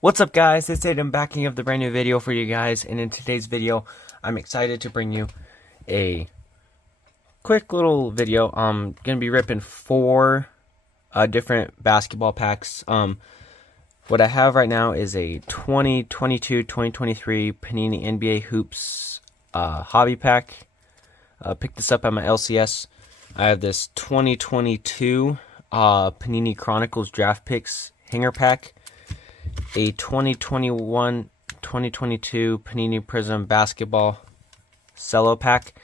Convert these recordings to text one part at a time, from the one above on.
What's up, guys? It's Aiden backing up the brand new video for you guys, and in today's video I'm excited to bring you a quick little video. I'm gonna be ripping four different basketball packs. What I have right now is a 2022-2023 Panini NBA Hoops hobby pack. Picked this up at my LCS. I have this 2022 Panini Chronicles Draft Picks hanger pack, a 2021-2022 Panini Prism Basketball Cello Pack,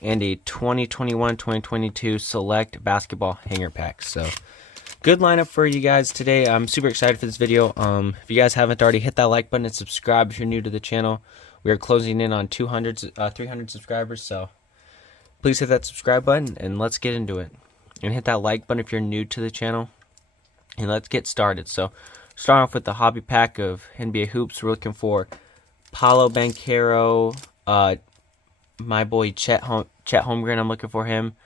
and a 2021-2022 Select Basketball Hanger Pack. So, good lineup for you guys today. I'm super excited for this video. If you guys haven't already, hit that like button and subscribe if you're new to the channel. We are closing in on 300 subscribers, so please hit that subscribe button and let's get into it. And hit that like button if you're new to the channel. And let's get started. So, starting off with the hobby pack of NBA Hoops, we're looking for Paolo Banchero, my boy Chet Holmgren. I'm looking for him.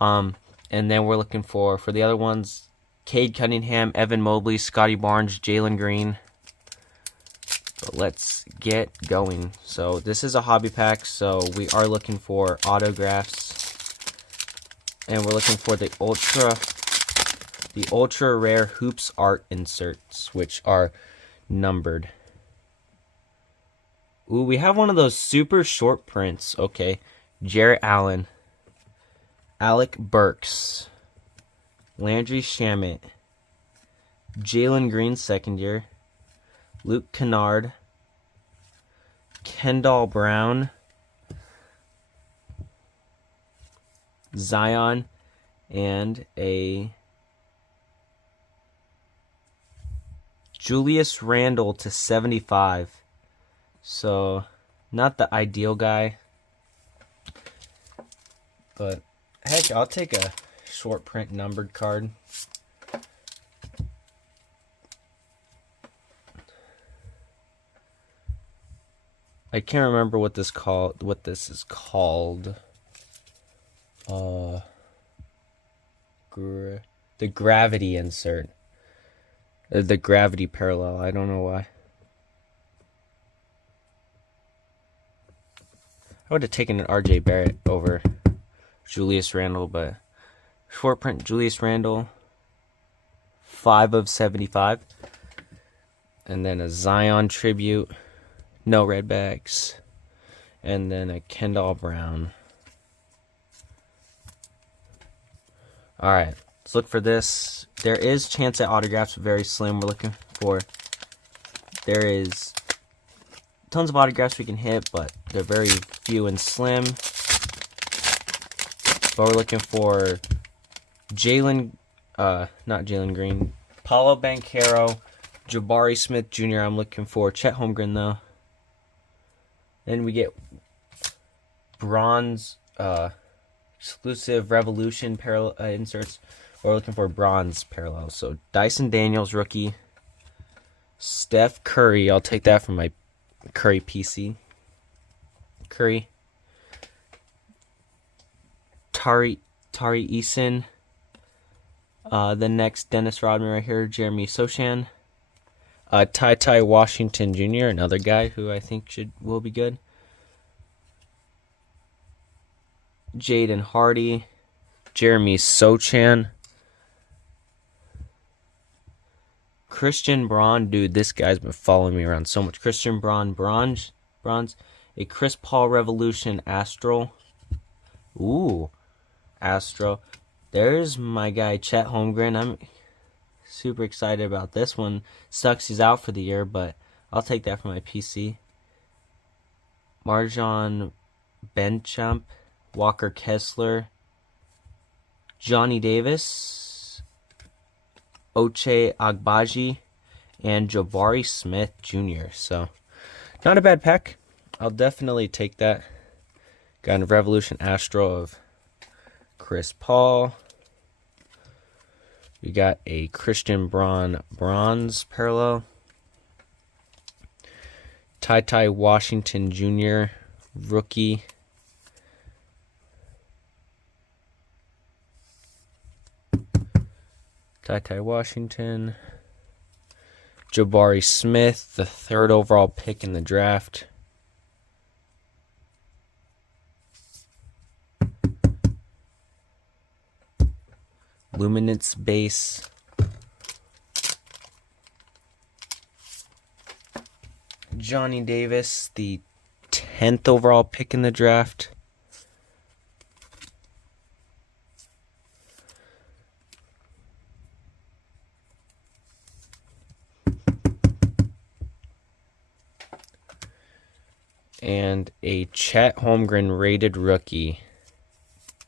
And then we're looking for the other ones, Cade Cunningham, Evan Mobley, Scotty Barnes, Jalen Green. But let's get going. So this is a hobby pack, so we are looking for autographs. And we're looking for the ultra rare Hoops art inserts, which are numbered. Ooh, we have one of those super short prints. Okay. Jarrett Allen, Alec Burks, Landry Shamet, Jalen Green second year, Luke Kennard, Kendall Brown, Zion, and a Julius Randle /75. So, not the ideal guy. But, heck, I'll take a short print numbered card. I can't remember what this is called. The gravity insert. The gravity parallel. I don't know why. I would have taken an RJ Barrett over Julius Randle, but short print Julius Randle, 5/75. And then a Zion tribute, no redbacks. And then a Kendall Brown. Alright, let's look for this. There is chance at autographs, very slim. We're looking for. There is tons of autographs we can hit, but they're very few and slim. But we're looking for not Jalen Green, Paolo Banchero, Jabari Smith Jr. I'm looking for Chet Holmgren though. Then we get bronze exclusive Revolution parallel inserts. We're looking for bronze parallels. So Dyson Daniels rookie, Steph Curry. I'll take that from my Curry PC. Curry. Tari Eason. The next Dennis Rodman right here, Jeremy Sochan. Ty Washington Jr., another guy who I think will be good. Jaden Hardy, Jeremy Sochan. Christian Braun, dude, this guy's been following me around so much. Christian Braun, bronze. A Chris Paul Revolution Astral. Ooh, Astro. There's my guy Chet Holmgren. I'm super excited about this one. Sucks he's out for the year, but I'll take that for my PC. Marjon Benchamp, Walker Kessler, Johnny Davis, Ochai Agbaji, and Jabari Smith Jr. So, not a bad pack. I'll definitely take that. Got a Revolution Astro of Chris Paul. We got a Christian Braun bronze parallel. Ty Washington Jr. rookie. Ty Washington. Jabari Smith, the 3rd overall pick in the draft. Luminance base. Johnny Davis, the 10th overall pick in the draft. And a Chet Holmgren rated rookie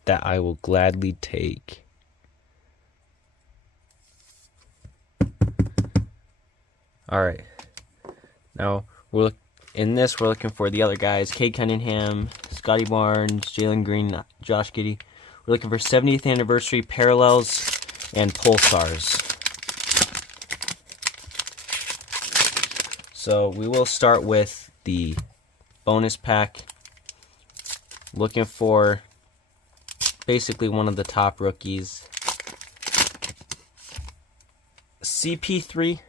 that I will gladly take. Alright. Now, we're looking for the other guys. Cade Cunningham, Scotty Barnes, Jalen Green, Josh Giddey. We're looking for 70th anniversary parallels and pulsars. So we will start with the bonus pack. Looking for basically one of the top rookies. CP3.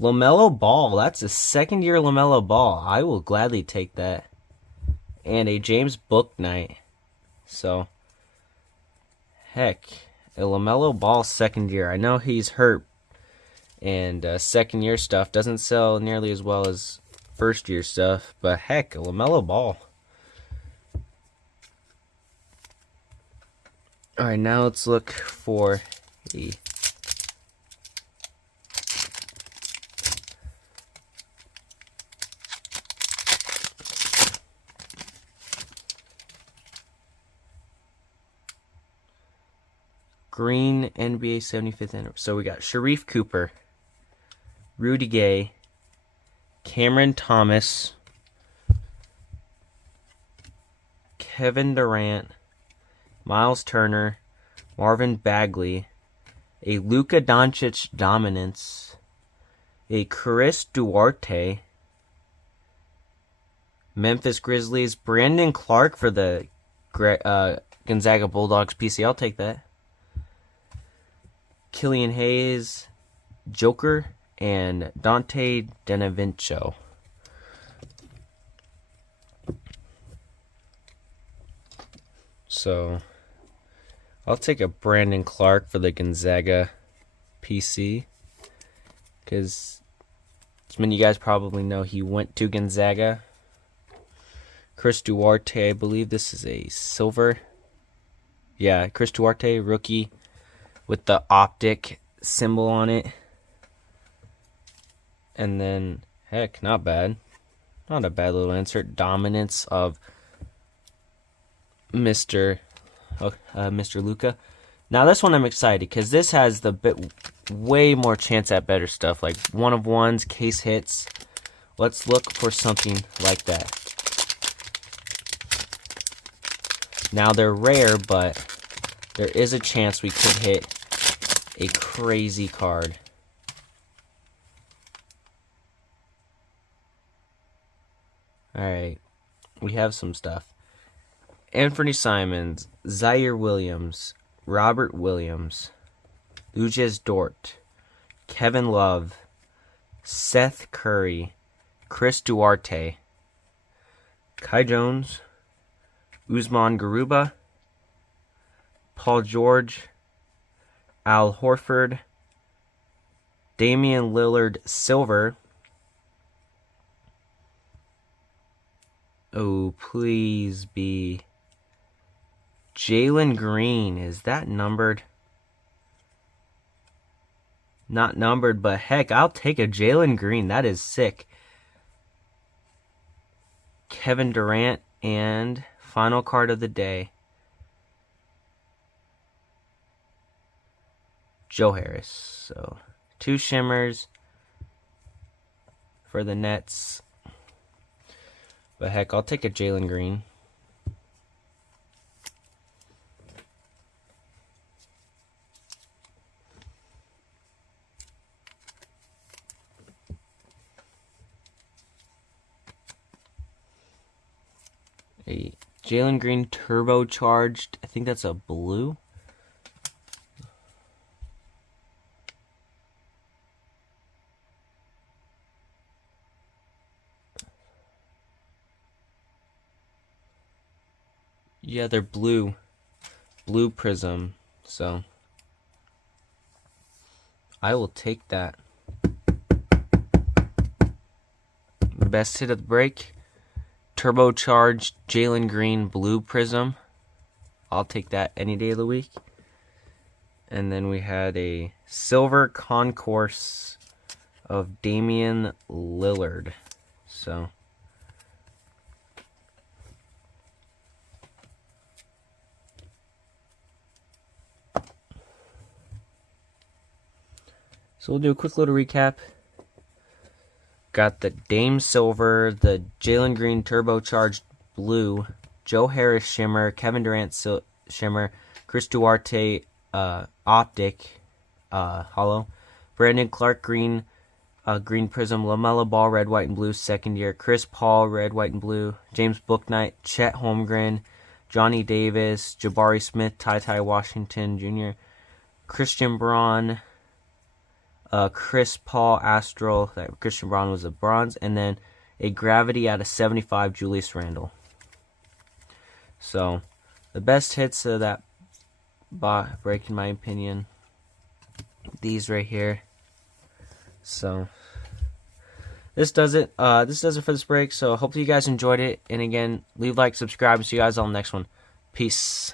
LaMelo Ball. That's a 2nd-year LaMelo Ball. I will gladly take that. And a James Bouknight. So, heck, a LaMelo Ball 2nd year. I know he's hurt. And 2nd year stuff doesn't sell nearly as well as 1st year stuff. But heck, a LaMelo Ball. Alright, now let's look for a green NBA 75th anniversary. So we got Sharif Cooper, Rudy Gay, Cameron Thomas, Kevin Durant, Miles Turner, Marvin Bagley, a Luka Doncic dominance, a Chris Duarte, Memphis Grizzlies, Brandon Clark for the Gonzaga Bulldogs PC. I'll take that. Killian Hayes, Joker, and Dante Benevincio. So, I'll take a Brandon Clark for the Gonzaga PC. Because, as many of you guys probably know, he went to Gonzaga. Chris Duarte, I believe this is a silver. Yeah, Chris Duarte, rookie, with the optic symbol on it. And then, heck, not bad. Not a bad little insert. Dominance of Mr. Luka. Now this one I'm excited because this has the way more chance at better stuff, like 1-of-1s, case hits. Let's look for something like that. Now they're rare, but there is a chance we could hit a crazy card. Alright, we have some stuff. Anthony Simons, Zaire Williams, Robert Williams, Luguentz Dort, Kevin Love, Seth Curry, Chris Duarte, Kai Jones, Usman Garuba, Paul George, Al Horford, Damian Lillard Silver. Oh, please be Jalen Green. Is that numbered? Not numbered, but heck, I'll take a Jalen Green. That is sick. Kevin Durant, and final card of the day, Joe Harris. So 2 shimmers for the Nets. But heck, I'll take a Jalen Green. A Jalen Green turbocharged. I think that's a blue. Yeah, they're blue prism. So I will take that. The best hit of the break, turbocharged Jalen Green blue prism. I'll take that any day of the week. And then we had a silver concourse of Damian Lillard. So we'll do a quick little recap. Got the Dame Silver, the Jalen Green turbocharged blue, Joe Harris shimmer, Kevin Durant shimmer, Chris Duarte optic hollow, Brandon Clark green green prism, LaMelo Ball red, white, and blue second year, Chris Paul red, white, and blue, James Bouknight, Chet Holmgren, Johnny Davis, Jabari Smith, Ty Washington Jr., Christian Braun, Chris Paul Astral, that Christian Braun was a bronze, and then a Gravity out of 75, Julius Randle. So the best hits of that break, in my opinion, these right here. So this does it. This does it for this break. So hopefully you guys enjoyed it. And again, leave a like, subscribe, and see you guys on the next one. Peace.